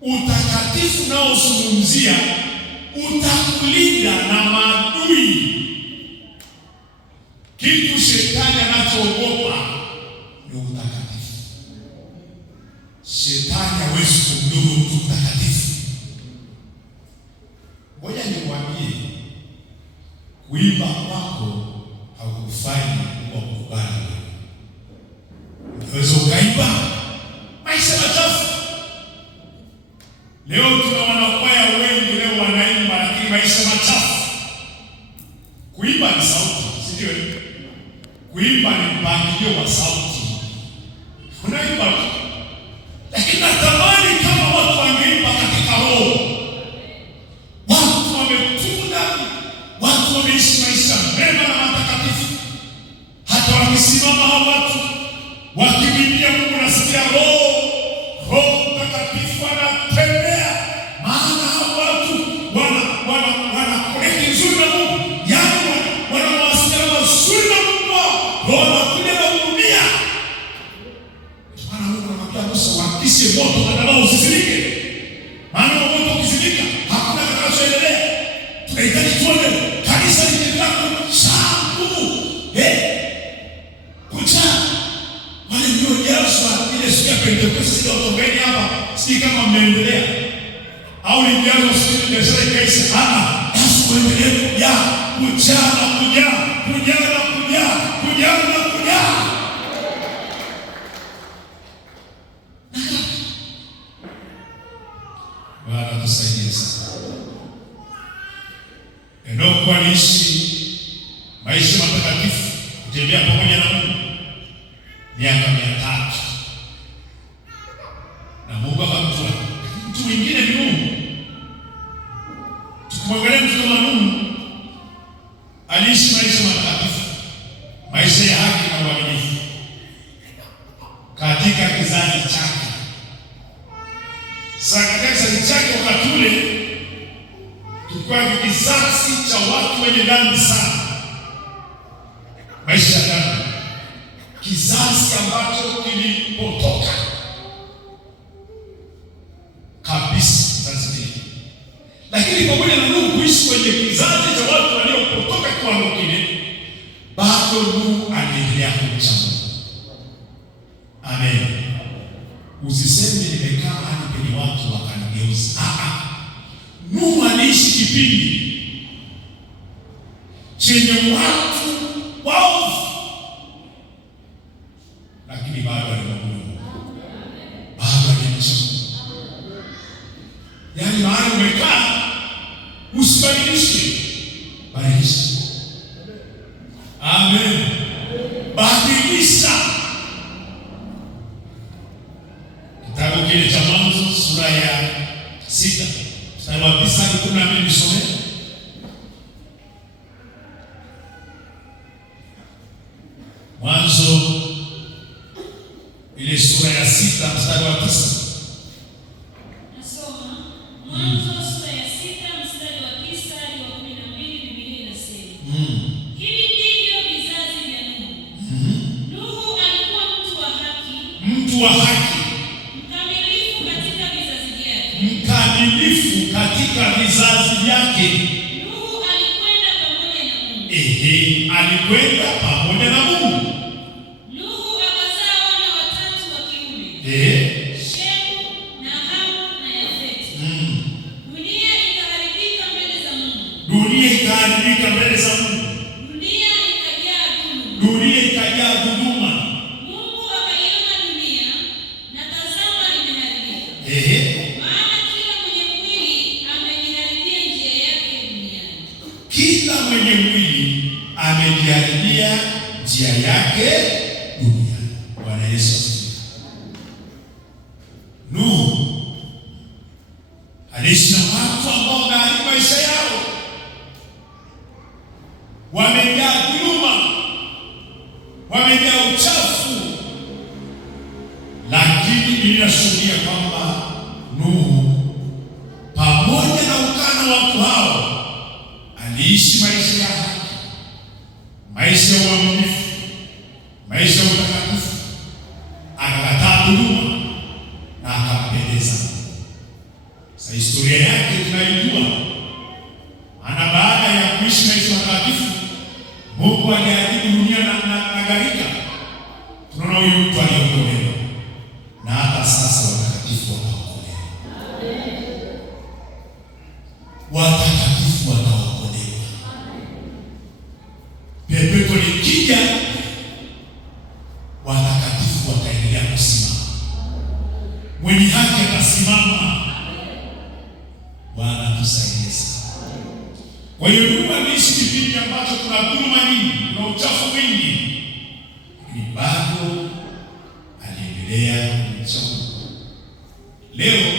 utakatifu unaozungumzia utakulinda na maadui. Kitu shetani anachoogopa ni utakatifu. Shetani hawezi kumdhuru mtu mtakatifu. Ngoja nikwambie, kuimba kwako hakufanyi kuwa mkubali. Unaweza ukaimba maisha machafu. Leo tuna wanakwaya wengi leo wanaimba lakini maisha machafu. Kuimba ni sauti, si ndio? Kuimba ni mpangilio wa sauti. Unaimba lakini natamani kama watu wangeimba katika roho. Watu wametunda, watu wameishi maisha mema na matakatifu. Hata wakisimama hao watu wakimwimbia Mungu, nasikia Roho Mtakatifu anatembea. Maana hao watu wana connect nzuri na Mungu. Yaani wana mawasiliano mazuri na Mungu. Roho anakuja na kuhudumia. Maana Mungu anamwambia Musa, wakishe moto madhabahu usizimike. Maana moto ukizimika hakuna kitakachoendelea. Tunahitaji tuone kanisa likiendelea kujaa nguvu. Kujaa. Wale ndio Yesu ile siku ya Pentekoste ndio tokeni hapa. Si kama mmeendelea. Au ni jazo siku ya biashara ikaisha. Yesu muendelee kujaa na kujaa. Bwana tusaidie sana. Enoko aliishi maisha matakatifu, kutembea pamoja na Mungu miaka 300. Na Mungu akamtoa. Mtu mwingine ni Mungu. Tukimwangalia mtu kama Mungu, aliishi maisha matakatifu, maisha ya haki na uaminifu katika kizazi chake. Sasa katika kizazi chake wakati ule tulikuwa kizazi cha watu wenye dhambi sana. Maisha ya dhambi. Kizazi ambacho kilipotoka kabisa kizazi kile. Lakini pamoja na Mungu kuishi kwenye kizazi cha watu waliopotoka kiwango kile, bado Mungu anaendelea kumcha Mungu. Amen. Usiseme nimekaa hadi penye watu wakanigeuza. Mungu aliishi kipindi chenye watu waovu, lakini bado alimwamini. Bado alimcha Mungu. Yaani mahali umekaa usibadilishe. Badilisha. Amen. Badilisha. Kitabu kile cha Mwanzo sura ya 6 mstari wa 9 hadi 12 nisome. Mwanzo ile sura ya 6 mstari wa 9. Nasoma Mwanzo sura ya 6 mstari wa 9 hadi wa 12. Biblia inasema, hivi ndivyo vizazi vya Nuhu. Nuhu alikuwa mtu wa haki, mkamilifu katika vizazi vyake. Nuhu alikwenda pamoja na Mungu. Alikwenda pamoja na Mungu. Nuhu akazaa wana 3 wa kiume. Shemu na Hamu na Yafeti. Dunia ikaharibika mbele za Mungu. Dunia ikajaa dhuluma. Mungu akaiona dunia na tazama imeharibika. Maana kila mwenye mwili amejiharibia njia yake duniani. Kila mwenye mwili amejiharibia njia yake duniani. Bwana Yesu asifiwe. Nuhu aliishi na watu ambao wameharibu maisha yao. Wamejaa dhuluma, wamejaa uchafu. Lakini inashuhudia kwamba Nuhu pamoja na ukana wa watu hao aliishi maisha ya haki, maisha ya uaminifu, maisha ya utakatifu. Akakataa dhuluma na akampendeza. Historia yake tunaijua. Ana baada ya kuishi maisha matakatifu, Mungu aliadhibu dunia na gharika. Tunaona huyu mtu aliokolewa, na hata sasa watakatifu wataokolewa. Watakatifu wataokolewa. Pepeto likija, watakatifu wataendelea kusimama. Mwenye haki atasimama. Bwana tusaidie sana. Kwa hiyo Mungu anaishi kipindi ambacho kuna dhuluma nyingi, kuna uchafu mwingi, lakini bado aliendelea kumcha Mungu. Leo